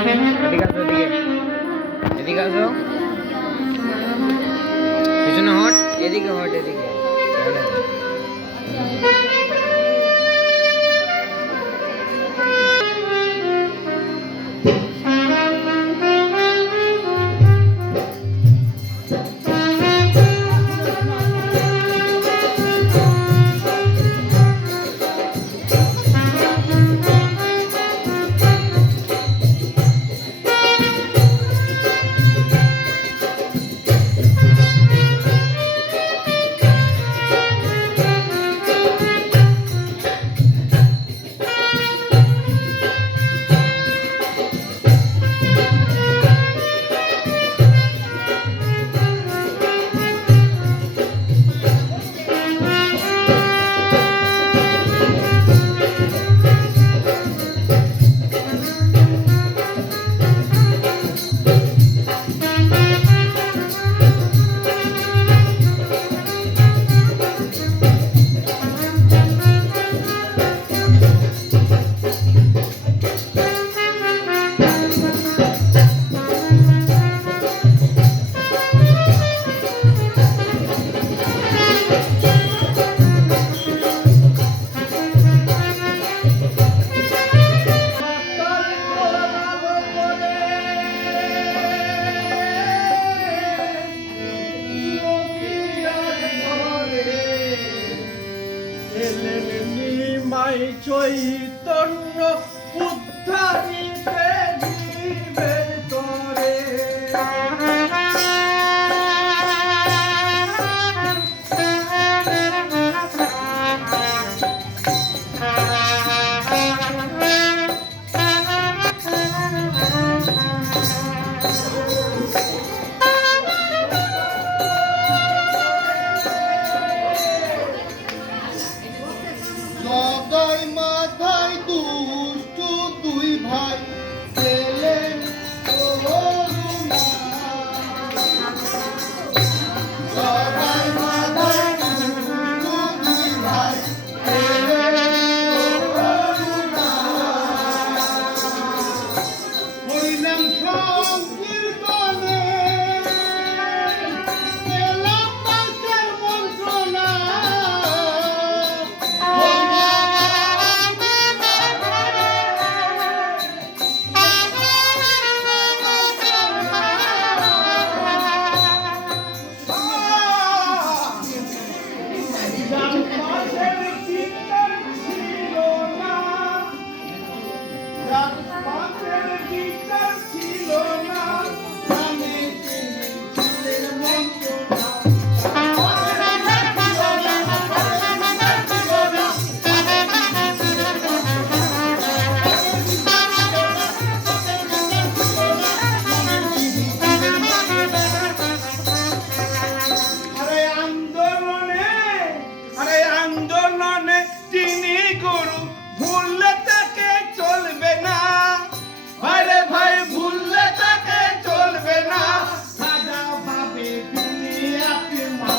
এদিকে আসো, এদিকে আসো, পিছনে হট, এদিকে হট, এদিকে। চৈতন্য উদ্ধারিতে জীবের তরে জগাই মাথায় দুষ্ট দুই ভাই এলেন করুণা। জগাই মাথায় দুষ্ট দুই ভাই এলেন করুণা। হরিনাম সংকীর্তনে পেলাম পাশের মন্ত্রণা। তিনি গুরু ভুললে তাকে চলবে না। আরে ভাই ভুললে তাকে চলবে না। সাদা ভাবে দুনিয়াতে মা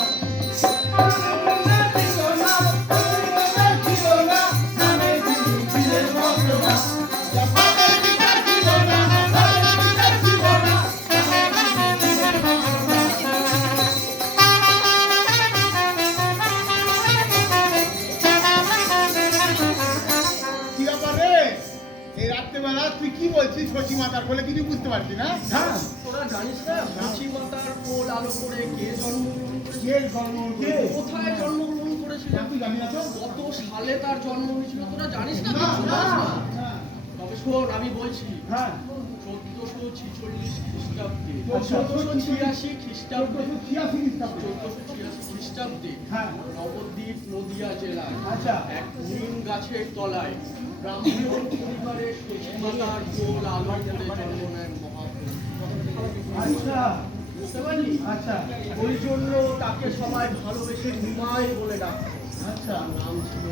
তুই কি বলছিস? শশী মাতার বলে কিছু বুঝতে পারছি না। হ্যাঁ, তোরা জানিস না শশী মাতার কোল আলো করে কে জন্মগ্রহণ করেছিল? কে জন্মগ্রহণ করেছে? কোথায় জন্মগ্রহণ করেছিল? তুই জানি না তো? কত সালে তার জন্ম হয়েছিল তোরা জানিস না? না, কিছু না, জানিস না? না। তবে শোন, আমি বলছি হ্যাঁ, 1446 খ্রিস্টাব্দে, আচ্ছা। 1486 খ্রিস্টাব্দে, 1486 খ্রিস্টাব্দে। 1486 খ্রিস্টাব্দে হ্যাঁ। নবদ্বীপ নদিয়া জেলায় আচ্ছা। এক নিম গাছের তলায় ব্রাহ্মণ পরিবারের শশী মাতার কোল আলো করে জন্ম নেন মহাপুরুষ। আচ্ছা, বুঝতে পারলি? আচ্ছা, ওই জন্য তাকে সবাই ভালোবেসে নিমাই বলে ডাকত। আচ্ছা। তার নাম ছিল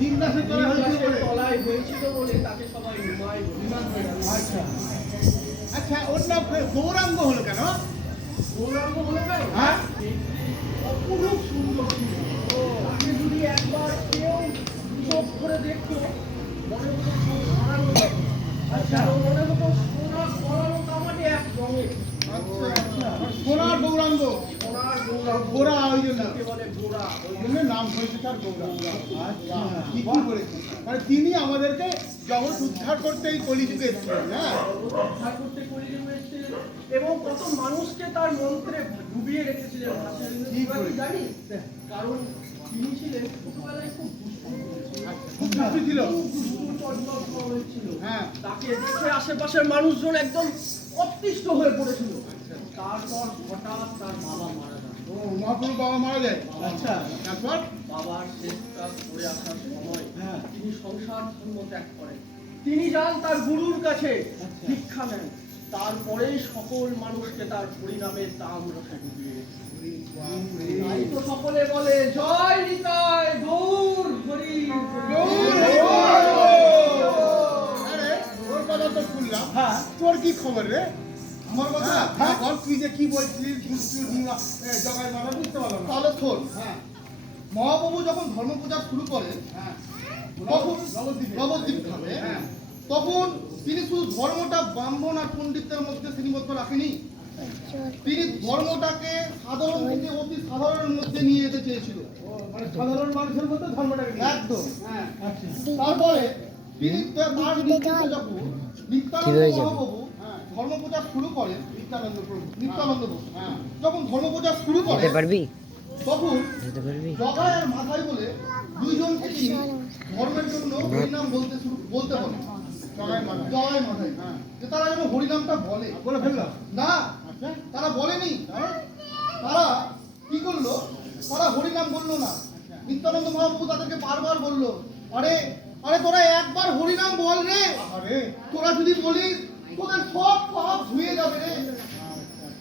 নিম গাছের তলায় নিম হয়েছে গাছের বলে? তলায় হয়েছিল বলে তাকে সবাই নিমাই বলে ডাকত। আচ্ছা, আচ্ছা, ওর নাম গৌরাঙ্গ হলো কেন? গৌরাঙ্গ হলো কেন? হ্যাঁ? অপরূপ সুন্দর ছিল। তাকে যদি একবার কেউ চোখ করে দেখতো মনে হতো চোখ হারানো। আচ্ছা। যেন মনে হতো সোনা গোরা ওই জন্য তাকে বলে গোরা। ওই জন্য নাম হয়েছে তার গৌরা। কি বলেছে মানে তিনি আমাদেরকে জগৎ উদ্ধার করতে এই কলিযুগে এসেছিলেন। হ্যাঁ, উদ্ধার করতে কলিযুগে এসেছিলেন এবং কত মানুষকে তার মন্ত্রে ডুবিয়ে রেখেছিলেন। কি করে? জানি, কারণ তিনি ছিলেন ছোটবেলায় খুব খুব দুষ্টু ছিল। ছিল। হ্যাঁ, তাকে দেখে আশেপাশের মানুষজন একদম অতিষ্ঠ হয়ে পড়েছিল। তারপর হঠাৎ তার বাবা মারা যান। ও মহাপ্রভু বাবা মারা যায়। আচ্ছা। তারপর বাবার শেষটা করে আসার সময় হ্যাঁ। তিনি সংসার ধর্ম ত্যাগ করেন। তিনি যান তার গুরুর কাছে, দীক্ষা নেন। তারপরে সকল মানুষকে তার হরিনামের তাম রসে ডুবিয়ে তাই তো সকলে বলে জয় নিতাই গৌর হরি আরে ওর কথা তো শুনলাম। হ্যাঁ। তোর কি খবর রে? আমার কথা হ্যাঁ। বল, তুই যে কি বলছিলিস জগায় মারা বুঝতে পারলাম না। তাহলে শোন, হ্যাঁ মহাপ্রভু যখন ধর্ম পূজা শুরু করেন হ্যাঁ তখন নবদ্বীপে। নবদ্বীপ ধামে, হ্যাঁ। তখন তিনি শুধু ধর্মটা ব্রাহ্মণ আর পণ্ডিতদের মধ্যে সীমাবদ্ধ রাখেনি, তিনি ধর্মটাকে সাধারণ থেকে অতি সাধারণের মধ্যে নিয়ে যেতে চেয়েছিল। মানে সাধারণ মানুষের মধ্যে ধর্মটাকে নিয়ে। একদম। হ্যাঁ আচ্ছা তারপরে তিনি তার নির্দেশে যখন নিত্যানন্দ হয়ে যাবে? মহাপ্রভু হ্যাঁ। ধর্ম পূজা শুরু করেন, নিত্যানন্দ প্রভু। নিত্যানন্দ প্রভু হ্যাঁ যখন ধর্ম পূজা শুরু যেতে করেন পারবি? তখন যেতে পারবি? জগাই আর মাথায় বলে দুইজনকে তিনি ধর্মের জন্য হরিনাম বলতে বলেন। জগায় মারা। জগাই মাথায় হ্যাঁ। যে তারা যেন হরিনামটা বলে। বলে ফেললো। না, আচ্ছা তারা বলেনি। তারা কি করলো? তারা হরিনাম বললো না। নিত্যানন্দ মহাপ্রভু তাদেরকে বারবার বললো, আরে আরে তোরা একবার হরিনাম বল রে, আরে তোরা যদি বলিস তোদের সব পাপ ধুয়ে যাবে রে।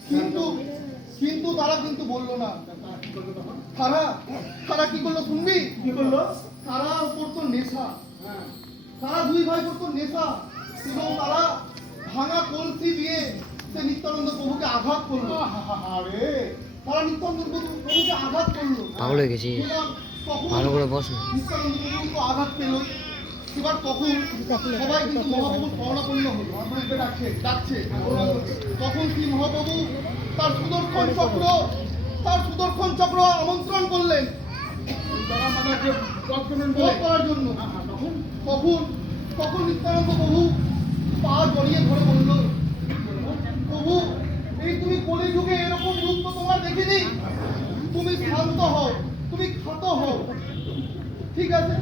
কিন্তু কিন্তু তারা কিন্তু বললো না। তারা কি করলো তখন? তারা তারা কি করলো শুনবি? কি করলো? তারা করতো নেশা। হ্যাঁ তারা দুই ভাই করতো নেশা এবং তারা ভাঙা কলসি দিয়ে সে নিত্যানন্দ প্রভুকে আঘাত করলো। আরে তারা নিত্যানন্দ প্রভুকে আঘাত করলো। পাগল হয়ে গেছি। এবং তখন ভালো করে বস না। নিত্যানন্দ প্রভু তো আঘাত পেল। এবার তখন সবাই কিন্তু মহাপ্রভু শরণাপন্ন হলো, মহাপ্রভুকে ডাকছে। ডাকছে। তখন শ্রী মহাপ্রভু তার সুদর্শন চক্র আমন্ত্রণ করলেন তারা আমাদেরকে দর্শনের বধ করার জন্য। তখন তখন তখন নিত্যানন্দ প্রভু পা জড়িয়ে ধরে বলল, প্রভু এই তুমি কলিযুগে এরকম রূপ তো তোমার দেখিনি, তুমি শান্ত হও, তুমি ক্ষত হও। ঠিক আছে।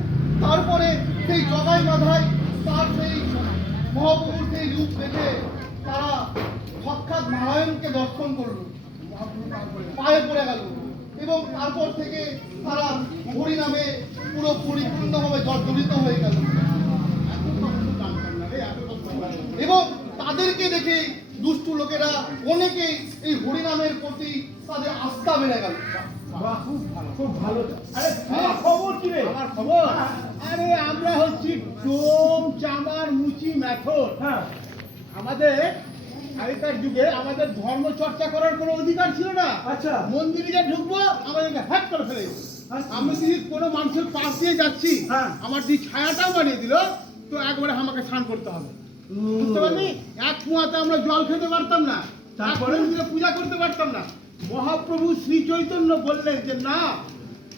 তারপরে সেই জগাই মাথায় তার সেই মহাপ্রভুর সেই রূপ দেখে তারা সাক্ষাৎ নারায়ণকে দর্শন করলো, পায়ে পড়ে গেল এবং তারপর থেকে তারা হরিনামে পুরো পরিপূর্ণভাবে জর্জরিত হয়ে গেল। এবং তাদেরকে দেখে দুষ্টু লোকেরা অনেকেই এই হরিনামের প্রতি তাদের আস্থা বেড়ে গেল। বাহ, খুব ভালো, খুব ভালো। আরে তোমার খবর কি রে? আমার খবর? আরে আমরা হচ্ছি ডোম চামার মুচি মেথর। হ্যাঁ, আমাদের আগেকার যুগে আমাদের ধর্ম চর্চা করার কোনো অধিকার ছিল না। আচ্ছা, মন্দিরে যে ঢুকবো আমাদেরকে হ্যাক করে ফেলে দিত। আমি যদি কোনো মানুষের পাশ দিয়ে যাচ্ছি, আমার যে ছায়াটাও বানিয়ে দিল, তো একবারে আমাকে স্নান করতে হবে। বুঝতে পারলি? এক কুয়াতে আমরা জল খেতে পারতাম না, তারপরে পূজা করতে পারতাম না। মহাপ্রভু শ্রী চৈতন্য বললেন যে না,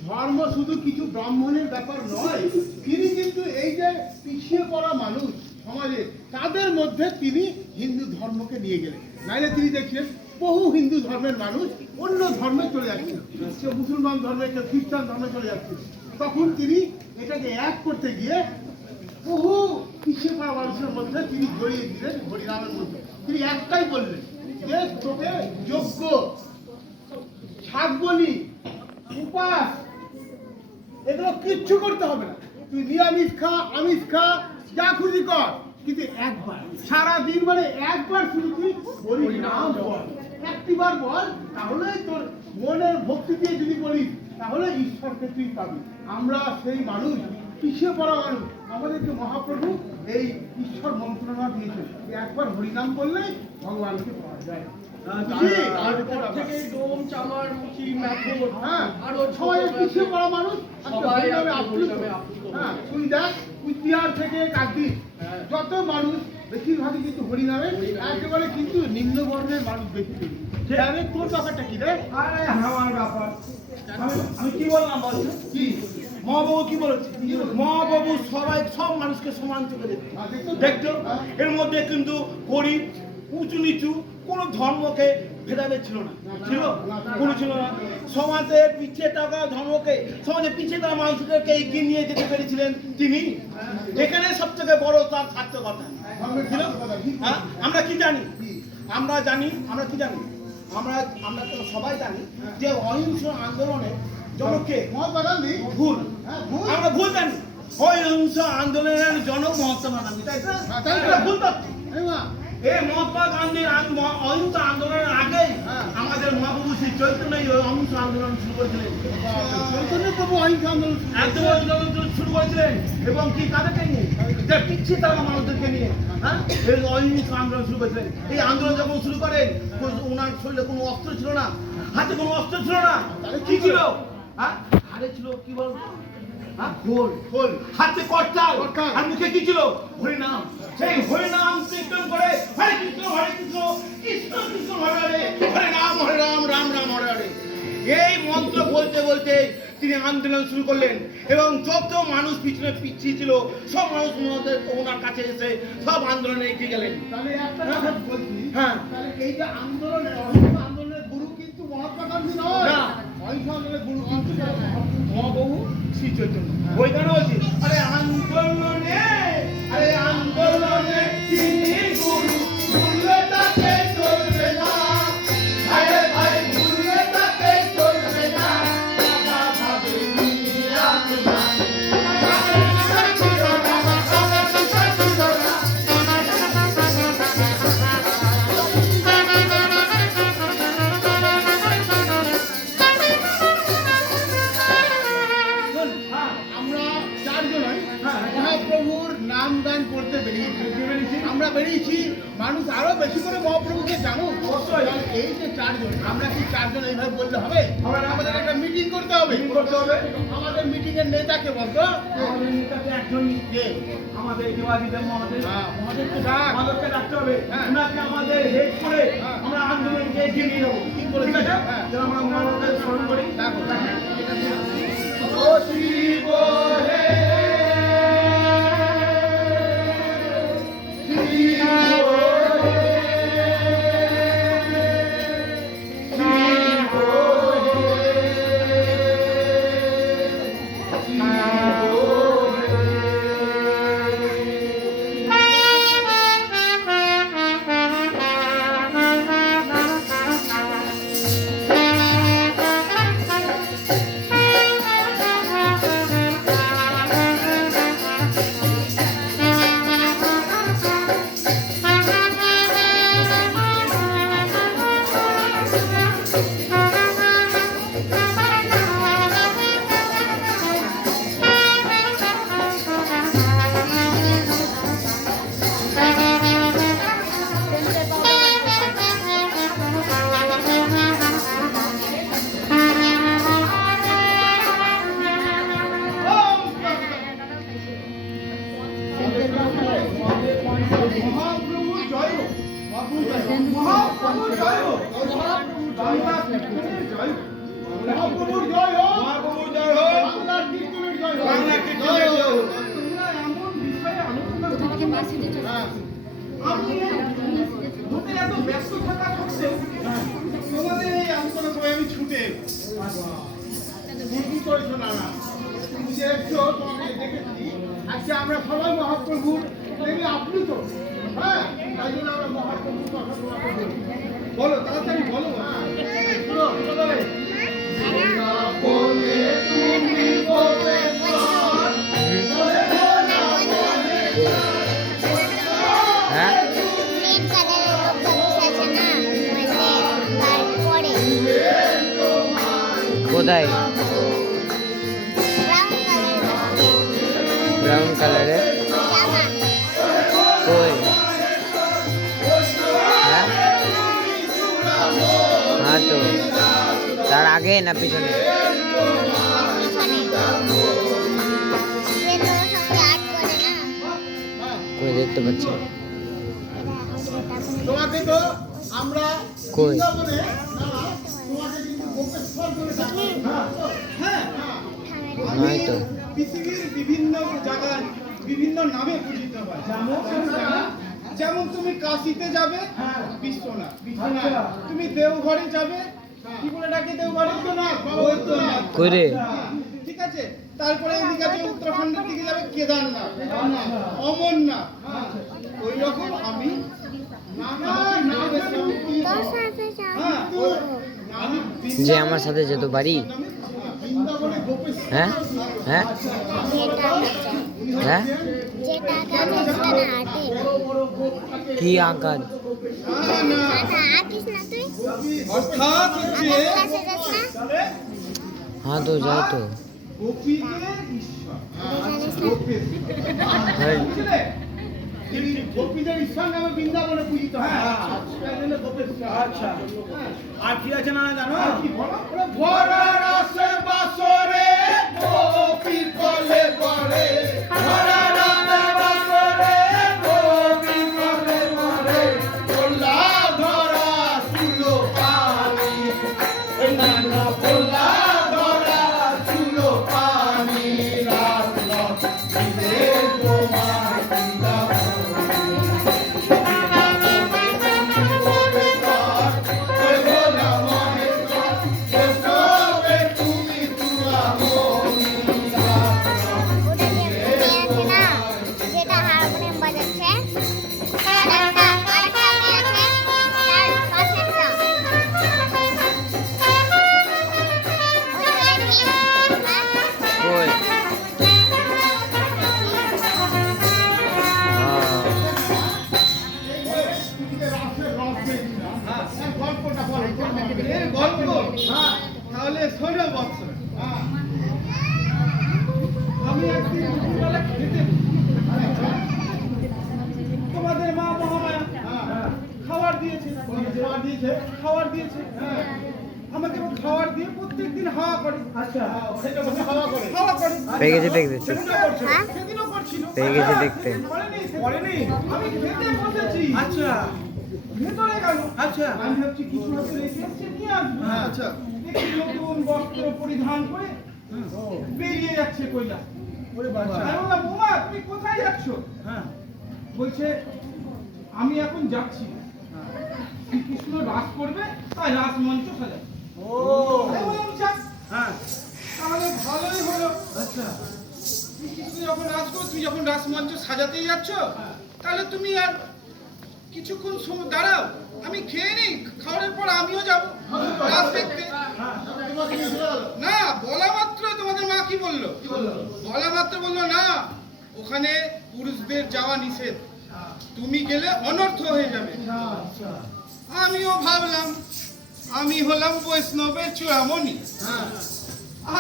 ধর্ম শুধু কিছু ব্রাহ্মণের ব্যাপার নয়। তিনি কিন্তু এই যে পিছিয়ে পড়া মানুষ সমাজে, তাদের মধ্যে তিনি হিন্দু ধর্মকে নিয়ে গেলেন। নাইলে তিনি দেখছেন বহু হিন্দু ধর্মের মানুষ অন্য ধর্মে চলে যাচ্ছিল, কেউ মুসলমান ধর্মে, কেউ খ্রিস্টান ধর্মে চলে যাচ্ছিল। তখন তিনি এটাকে এক করতে গিয়ে বহু পিছিয়ে পড়া মানুষের মধ্যে তিনি জড়িয়ে দিলেন হরিনামের মধ্যে। তিনি একটাই বললেন যে তোকে যোগ্য, ছাগবলি, উপাস এগুলো কিচ্ছু করতে হবে না। তুই নিরামিষ খা, আমিষ খা, যা খুশি কর, কিন্তু একবার সারা দিন মানে একবার শুধু তুই হরিনাম বল, একটিবার বল, তাহলেই তোর মনের ভক্তি দিয়ে যদি বলিস তাহলে ঈশ্বরকে তুই পাবি। আমরা সেই মানুষ, পিছিয়ে পড়া মানুষ, আমাদেরকে মহাপ্রভু এই ঈশ্বর মন্ত্রণা দিয়েছে, একবার হরিনাম করলেই ভগবানকে পাওয়া যায়। তারপর থেকে ডোম চামার মুচি মেথর হ্যাঁ, আরো সবাই পিছিয়ে পড়া মানুষ সবাই হরিনামে আপ্লুত। হরিনামে আপ্লুত। হ্যাঁ, তুই দেখ কুচবিহার থেকে কাকদ্বীপ হ্যাঁ। যত মানুষ বেশিরভাগই কিন্তু হরিনামে একেবারে কিন্তু নিম্নবর্ণের মানুষ বেশি করি। তাহলে তোর ব্যাপারটা কি রে? আরে আমার ব্যাপার আমি কি বললাম বলছো কি মহাবাবু কি বলেছে মহাবাবু সব মানুষকে সমান চোখে দেখতো এর মধ্যে কিন্তু গরিব উঁচু নিচু কোনো ধর্মকে ভেদাভেদ ছিল না ছিল কোনো ছিল না সমাজে পিছিয়ে থাকা ধর্মকে সমাজে পিছিয়ে থাকা মানুষদেরকে এগিয়ে নিয়ে যেতে পেরেছিলেন তিনি এখানে সব থেকে বড় তার সার্থকতা ছিল হ্যাঁ আমরা কি জানি আমরা কি জানি আমরা তো সবাই জানি যে অহিংস আন্দোলনে জনককে মহাত্মা গান্ধী ভুল ভুল। আমরা ভুল জানি অহিংস আন্দোলনের জনক মহাত্মা গান্ধী তাই তো তাই তো। এটা ভুল তথ্য এই মা, এই মহাত্মা গান্ধীর অহিংস আন্দোলনের আগেই হ্যাঁ। আমাদের মহাপ্রভু শ্রী চৈতন্য এই অহিংস আন্দোলন শুরু করেছিলেন চৈতন্য প্রভু অহিংস আন্দোলন একদম আন্দোলন শুরু করেছিলেন এবং কি কাদেরকে নিয়ে যে পিছিয়ে থাকা মানুষদেরকে নিয়ে হ্যাঁ এই অহিংস আন্দোলন শুরু করেছিলেন এই আন্দোলন যখন শুরু করেন ওনার শরীরে কোনো অস্ত্র ছিল না হাতে কোনো অস্ত্র ছিল না তাহলে কি ছিল হ্যাঁ হাতে ছিল কি বল হ্যাঁ খোল হাতে করতাল আর মুখে কি ছিল হরিনাম সেই হরিনাম কীর্তন করে হরে কৃষ্ণ কৃষ্ণ কৃষ্ণ হরে রাম রাম রাম হরে হরে এই মন্ত্র বলতে বলতে তিনি আন্দোলন শুরু করলেন এবং যত মানুষ পিছিয়ে ছিল সব মানুষ ওনার কাছে এসে সব আন্দোলনে এগিয়ে গেলেন তাহলে একটা কথা বলছি হ্যাঁ তাহলে এই যে আন্দোলনের অহিংস আন্দোলনের গুরু কিন্তু মহাত্মা গান্ধী নয় না। অহিংস আন্দোলনের গুরু কিন্তু মহাপ্রভু শ্রী চৈতন্য ওই গান বলছি আরে আন্দোলনে তিনি গুরু ভুললে তাকে চলবে না আরে ভাই ভুললে তাকে চলবে না বাবা ভাবে নিয়ে আপনা আমরা চারজনই হ্যাঁ। মহাপ্রভুর নাম গান করতে বেরিয়েছি আমরা বেরিয়েছি মানুষ আরো বেশি করে মহাপ্রভুকে জানুক অবশ্যই। এই যে চারজন আমরা কি চারজন এইভাবে বললে হবে হবে না। আমাদের একটা মিটিং করতে হবে আমাদের মিটিং এর নেতাকে বলতো আমাদের নেতাকে একজন কে আমাদের দেবাদিদেব মহাদেব মহাদেবকে ডাক আমাদেরকে ডাকতে হবে হ্যাঁ। ওনাকে আমাদের হেড করে হ্যাঁ। আমরা আন্দোলনকে এগিয়ে নিয়ে যাবো ঠিক বলেছেন। ঠিক আছে হ্যাঁ। যেন আমরা মহাদেবকে স্মরণ করি ডাকো। ও শিব হে শিব মহাপ্রভু জয় হোক। মহাপ্রভু জয় হোক। মহাপ্রভুর জয় হোক। মহাপ্রভু জয় হোক বাংলার কীর্তনের জয় হোক। বাংলার কীর্তনের জয় হোক। তোমরা এমন বিষয়ে আলোচনা করছো। হ্যাঁ। আমি ঘুরতে এত ব্যস্ত থাকা সত্ত্বেও তোমাদের এই আলোচনা করে আমি ছুটে কি করেছো নানা তুমি যে এসছো তোমাকে দেখেছি আজকে আমরা সবাই মহাপ্রভুর দেবী আপ্লুত হ্যাঁ তাই জন্য আমরা মহাপ্রভুর কথা তোমাকে বলি বলো তাড়াতাড়ি বলো হ্যাঁ শুনো বলো হ্যাঁ রেড কালারের লোকটা বসে আছে না তারপরে কোথায় ব্রাউন কালারের ব্রাউন কালারে জামা কই হ্যাঁ হ্যাঁ তো তার আগে না পিছনে পিছনে যে তোর সঙ্গে আর্ট করে না কই দেখতে পাচ্ছি না। তোমাকে তো আমরা কই? বৃন্দাবনে তোমাকে কিন্তু গোপেশ্বর বলে ডাকি। হ্যাঁ আমি নয় তো। পৃথিবীর বিভিন্ন জায়গায় বিভিন্ন নামে পূজিত হয়। যেমন তুমি কাশিতে যাবে বিশ্বনাথ, তুমি দেওঘরে যাবে কি বলে ডাকে? দেওঘরে বৈদ্যনাথ। কই রে? ঠিক আছে, তারপরে এদিকে আছে উত্তরাখণ্ডের দিকে যাবে কেদারনাথ, অমরনাথ। ওই রকম আমি তোর সাথে হ্যাঁ, আমি যে আমার সাথে যেত বাড়ি। বৃন্দাবনে গোপেশ্বর হ্যাঁ হ্যাঁ হ্যাঁ যে টাকা দিয়েছিল না আটে কি আকার? আঁকিস না তুই অর্থাৎ হচ্ছে ক্লাসে যাস না হ্যাঁ তো যাই তো। গোপীদের ঈশ্বর। জানিস না গোপেশ। হ্যাঁ। বুঝলে? যিনি গোপীদের ঈশ্বর নামে বৃন্দাবনে পূজিত হয়। তাই জন্য গোপেশ্বর। আচ্ছা। আর কি আছে না জানো? কি বলো? বলে, ভরা রসে বাসরে গোপীর কোলে পড়ে। ভরা রসে বাসরে গোপীর কোলে পড়ে। ভোলা ধরা সুলো পানি। এই নানা ভোলা ধরা সুলো পানি। রাত দিলে তোমার বৃন্দাবন। ওটা যে মেয়ে আছে না যেটা হারমোনিয়াম বাজাচ্ছে আরেকটা মেয়ে আছে তার পাশেরটা ওটা কি কই? তাহলে শোনো বৎস, আমি একদিন দুপুরবেলা খেতে তোমাদের মা মহামায়া খাবার দিয়েছে। খাবার দিয়েছে আমাকে খাবার দিয়ে প্রত্যেকদিন হাওয়া করে। আচ্ছা, হাওয়া করে পেয়ে গেছে দেখতে। চুপ। হ্যাঁ? সেদিনও করছিল। পেয়ে গেছে দেখতে। করেনি আমি খেতে বসেছি। আচ্ছা, ভেতরে গেল। আচ্ছা, আমি ভাবছি কিছু হাতে রেখে এসছে, নিয়ে আসবো। আচ্ছা, দেখি নতুন বস্ত্র পরিধান করে বেরিয়ে যাচ্ছে কৈলাস। আমি বললাম, বোমা তুমি কোথায় যাচ্ছ? বলছে আমি এখন যাচ্ছি শ্রীকৃষ্ণ রাস করবে, তাই রাস মঞ্চ সাজাচ্ছে। আমি বললাম, যাক, তাহলে ভালোই হলো। আচ্ছা, শ্রীকৃষ্ণ যখন রাস করো, তুমি যখন রাস মঞ্চ সাজাতেই যাচ্ছ, তাহলে তুমি আর কিছুক্ষণ সময় দাঁড়াও, আমি খেয়ে নিই, খাওয়ার পর আমিও যাব রাস দেখতে। না, বলা মাত্র তোমাদের মা কি বললো? বলা মাত্র বললো না, ওখানে পুরুষদের যাওয়া নিষেধ, তুমি গেলে অনর্থ হয়ে যাবে। আমিও ভাবলাম আমি হলাম বৈষ্ণবের চূড়ামণি,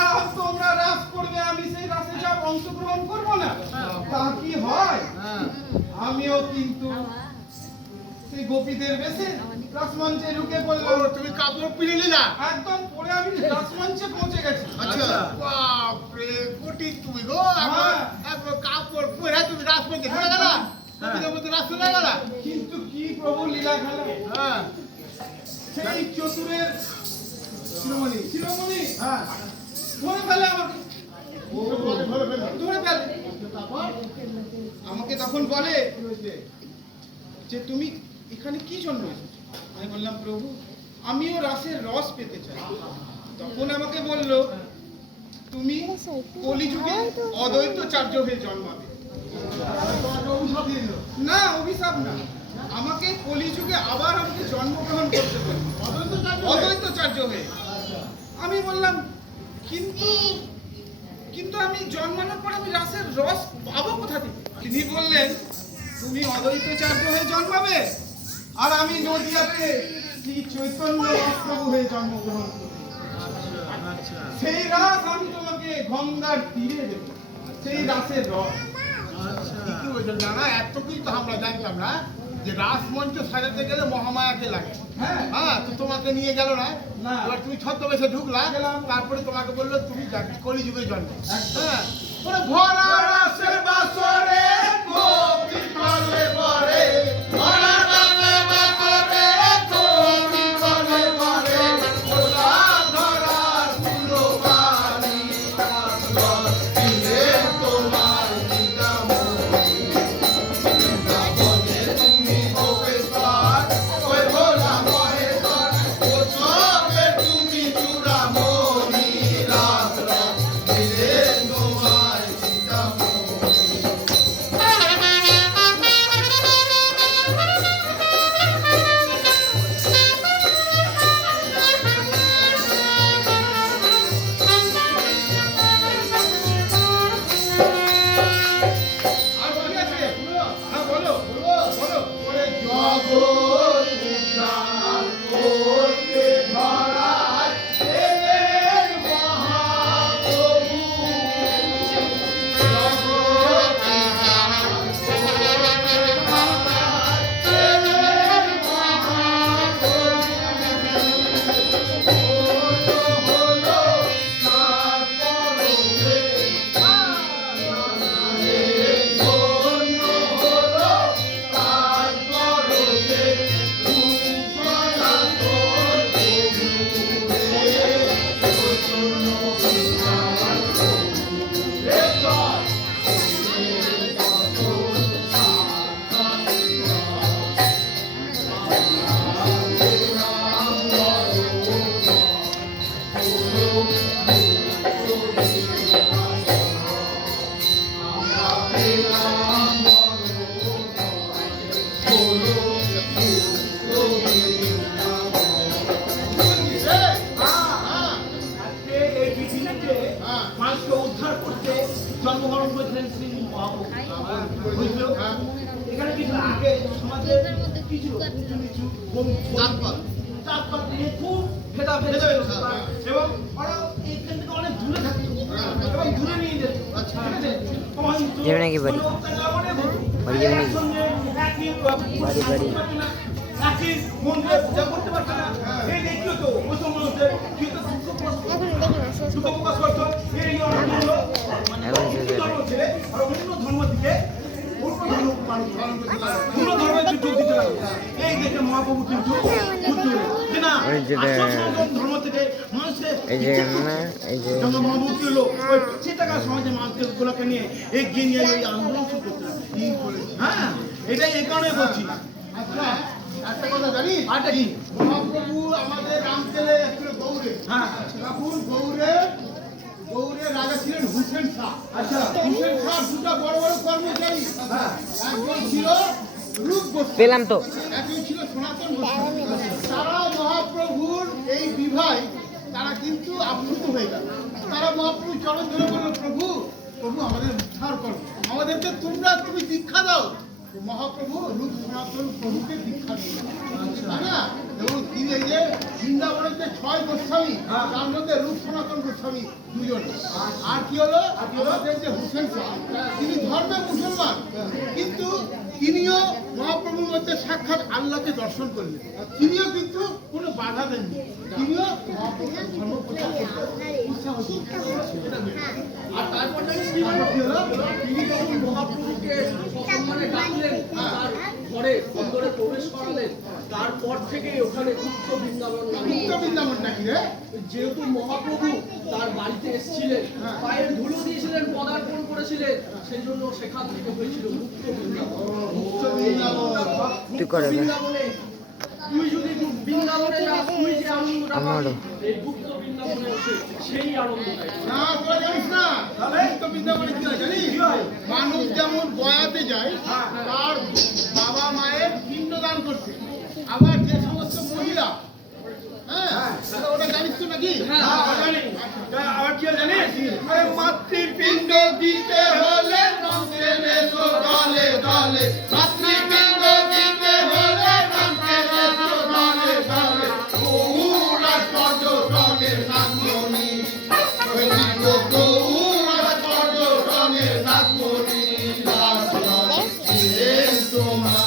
আর তোমরা রাস করবে, আমি সেই রাসে সব অংশগ্রহণ করবো না, তা কি হয়? আমিও কিন্তু সেই গোপীদের বেশে রাসমঞ্চে ঢুকে পড়লাম। তুমি কাপড় পিড়ে নিলা? একদম পরে আমি রাসমঞ্চে পৌঁছে গেছি। আচ্ছা, বাপরে কোটি তুমি গো, এখন কাপড় পরে তুমি রাসমঞ্চে ঢুকে গেলা, গোপীদের মধ্যে রাস চলে গেলা। কিন্তু কি প্রভু লীলা খেলা! সেই চতুরের শিরোমণি ধরে ফেলে আমাকে, ধরে ফেলে। আমাকে তখন বলে যে তুমি এখানে কি জন্য এসেছো? আমি বললাম, প্রভু আমিও রাসের রস পেতে চাই। তখন আমাকে বলল, তুমি কলিযুগে অদ্বৈতাচার্য হয়ে জন্মাবে। না, অভিশাপ না, আমাকে কলিযুগে আবার আমাকে জন্মগ্রহণ করতে বলল অদ্বৈতাচার্য হয়ে। আমি বললাম, কিন্তু আমি জন্মানোর পর আমি রাসের রস পাবো কোথা থেকে? তিনি বললেন, তুমি অদ্বৈতাচার্য হয়ে জন্মাবে, আর আমি নদিয়াতে শ্রী চৈতন্য মহাপ্রভু হয়ে জন্মগ্রহণ করব। সেই রাস আমি তোমাকে গঙ্গার তীরে দেব, সেই রাসের রস। না এতটুকুই তো আমরা জানতাম না যে রাস মঞ্চ সাজাতে গেলে মহামায়াকে লাগে। হ্যাঁ, তো তোমাকে নিয়ে গেল না, এবার তুমি ছদ্মবেশে ঢুকলা, তারপরে তোমাকে বললো তুমি কলিযুগে জন্ম। হ্যাঁ, ভরা রাসের বাসরে গোপী কোলে পড়ে, ভরা রাসের সকল উদ্ধার করতে ধরায় এলেন মহাপ্রভু। আজকে এই পৃথিবীতে মানুষকে উদ্ধার করতে জন্মগ্রহণ করেছিলেন শ্রী মহাপ্রভু। বুঝলো? এখানে কিছু আগে সমাজে কিছু উঁচু নিচু জাতপাত নিয়ে খুব ভেদাভেদ ছিল। এবং ওরা এইখান থেকে অনেক দূরে থাকতো এবং দূরে নিয়ে যেত। ঠিক আছে? অহিংস, যাবে নাকি বাড়ি? কোনো অনেক হতো। বাড়ি যাবে নাকি? একসঙ্গে একই বাড়ি। একই মন্দিরে পূজা করতে পারছে না। এই যে কি হতো মুসলমানদের কি হতো? এখন দেখি না শেষ দুঃখ প্রকাশ করতো। এই অনেক হলো মানে এখন শেষ হয়ে ধর্ম যাবে। ছেড়ে আর অন্য ধর্ম থেকে অন্য ধর্মের যোগ দিতে লাগলো। এই দেখে মহাপ্রভু কিন্তু বুদ্ধ হলেন যে না, ওই যে আসল সনাতন ধর্ম থেকে মানুষকে এই যে না এই যে যখন মহাপ্রভু কি হলো, ওই চিন্তাকা সমাজে মানুষকে গুলোকে নিয়ে এগিয়ে নিয়ে ওই আন্দোলন শুরু করতে লাগলো। হ্যাঁ, এটাই এই কারণে বলছি। আচ্ছা, একটা কথা জানিস? আরটা কি? মহাপ্রভু আমাদের রামচেলে এসেছিল গৌড়ে। হ্যাঁ, তখন গৌড়ে রাজা ছিলেন হুসেন শাহ। আচ্ছা। হুসেন শাহ দুটো বড় বড় কর্মচারী। একজন ছিল রূপ গোস্বামী, পেলাম তো। একজন ছিল সনাতন গোস্বামী। তারা মহাপ্রভুর এই বিবাহে তারা কিন্তু আপ্লুত হয়ে গেল। তারা মহাপ্রভু চরণ ধরে বলল, প্রভু প্রভু আমাদের উদ্ধার করো, আমাদেরকে তুমি দীক্ষা দাও। তো মহাপ্রভু রূপ সনাতন প্রভুকে দীক্ষা দিলেন। তাই না? এবং তিনি এই যে বৃন্দাবনের যে 6 গোস্বামী, তার মধ্যে রূপ সনাতন গোস্বামী দুজন। আর কি হলো? আমাদের যে হুসেন শাহ, তিনি ধর্মে মুসলমান, কিন্তু তিনিও মহাপ্রভুর মধ্যে সাক্ষাৎ আল্লাহকে দর্শন করলেন। তিনিও কিন্তু কোনো বাধা দেননি, তিনিও মহাপ্রভুর ধর্ম প্রচার করতে উৎসাহ দিলেন। আর তারপর জানিস কি হলো? তিনি যখন মহাপ্রভুকে সসম্মানে ডাকলেন, তার ঘরে অন্দরে প্রবেশ করালেন, তারপর থেকে ওখানে গুপ্ত বৃন্দাবন নামে, মুক্ত বৃন্দাবন নাকি রে? যেহেতু মহাপ্রভু তার বাড়িতে এসেছিলেন, পায়ের ধুলো দিয়েছিলেন, পদার্পণ করেছিলেন, সেই জন্য সেখান থেকে হয়েছিল মুক্ত বৃন্দাবন। মুক্ত বৃন্দাবন। তুই করে দে। বৃন্দাবনে তুই যদি বৃন্দাবনে যাস, তুই যে আনন্দটা আমারও। পাবি, এই গুপ্ত বৃন্দাবনে এসে সেই আনন্দটাই। না, তোরা জানিস না? মুক্ত বৃন্দাবনে কি হয় জানিস? মানুষ যেমন গয়াতে যায় তার বাবা মায়ের পিণ্ডদান করতে, আবার যে সমস্ত মহিলা, হ্যাঁ, ওটা জানিস তো নাকি? আবার কি হয় জানিস? আরে মাতৃপিণ্ড দিতে হলে নমতে এসো দলে দলে, মাতৃপিণ্ড দিতে হলে নমতে এসো দলে দলে, গৌরা পর্যটনের নামনি, গৌরা পর্যটনের নামনি, তোমার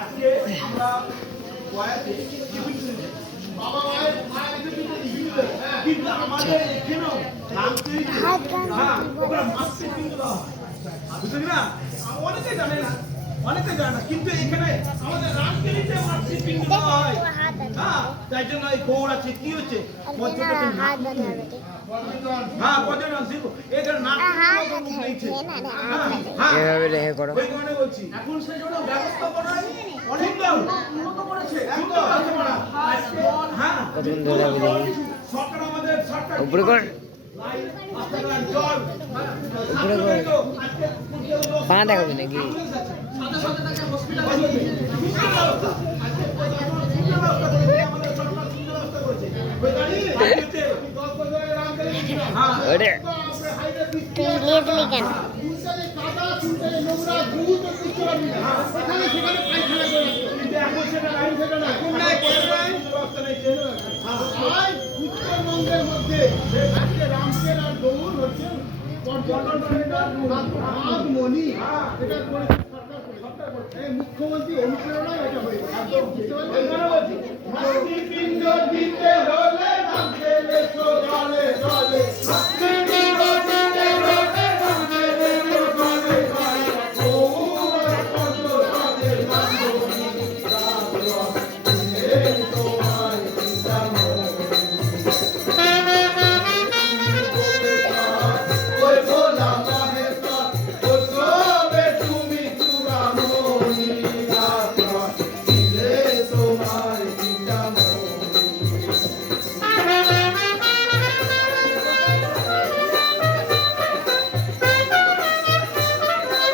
আজকে আমরা গয়াতে বাবা মায়ের মায়ের কিন্তু আমাদের এখানেও রামচরিত্রে, হ্যাঁ, ওরা মাছের পিণ্ড দেওয়া হয়। বুঝলি না? অনেকে জানে না, কিন্তু এখানে আমাদের রামচরিত্রে মাছের পিণ্ড দেওয়া হয়। হ্যাঁ, তাই জন্য এই গৌর আছে, কি হচ্ছে? পর্যটকের নাম। হ্যাঁ, পর্যটন শিল্প এখানে নাম দিয়েছে। হ্যাঁ, এভাবে রেখে করো। ওই কারণে বলছি, এখন সেই জন্য ব্যবস্থাপনায় অনেক উন্নত করেছে। একদম ব্যবস্থাপনা। হ্যাঁ, কতক্ষণ ধরে যাবে দেখি। সরকার আমাদের সরকার উপরে কর। লাইট, রাস্তাঘাট, জল, উপরে কর। আজকে পা দেখাবি নাকি? সাথে সাথে তাকে হসপিটালে নিয়ে যেতে সুন্দর ব্যবস্থা আজকে সুন্দর ব্যবস্থা করেছে আমাদের সরকার সুন্দর ব্যবস্থা করেছে ওই গাড়ি গল্প করে রামকেলে গেছিলাম ওরে আমরা হাইওয়ে তুই নিয়ে দিলি কেন চুলটারে কাদা চুলটারে নোংরা দুধ তো কিছু পারবি না সেখানে সেখানে পায়খানা করে রাখতো। কিন্তু এখন সেটা নাই সেটা না কোন নাই কেন নাই ব্যবস্থা নেই কেন আর উত্তরবঙ্গের মধ্যে আজকে রামকেল আর গৌর হচ্ছে মনি এটা করে সরকার করছে মুখ্যমন্ত্রী অনুপ্রেরণায় এটা হয়েছে একদম বুঝতে পারছেন মাতৃপিণ্ড দিতে হলে রামকেলে চলে চলে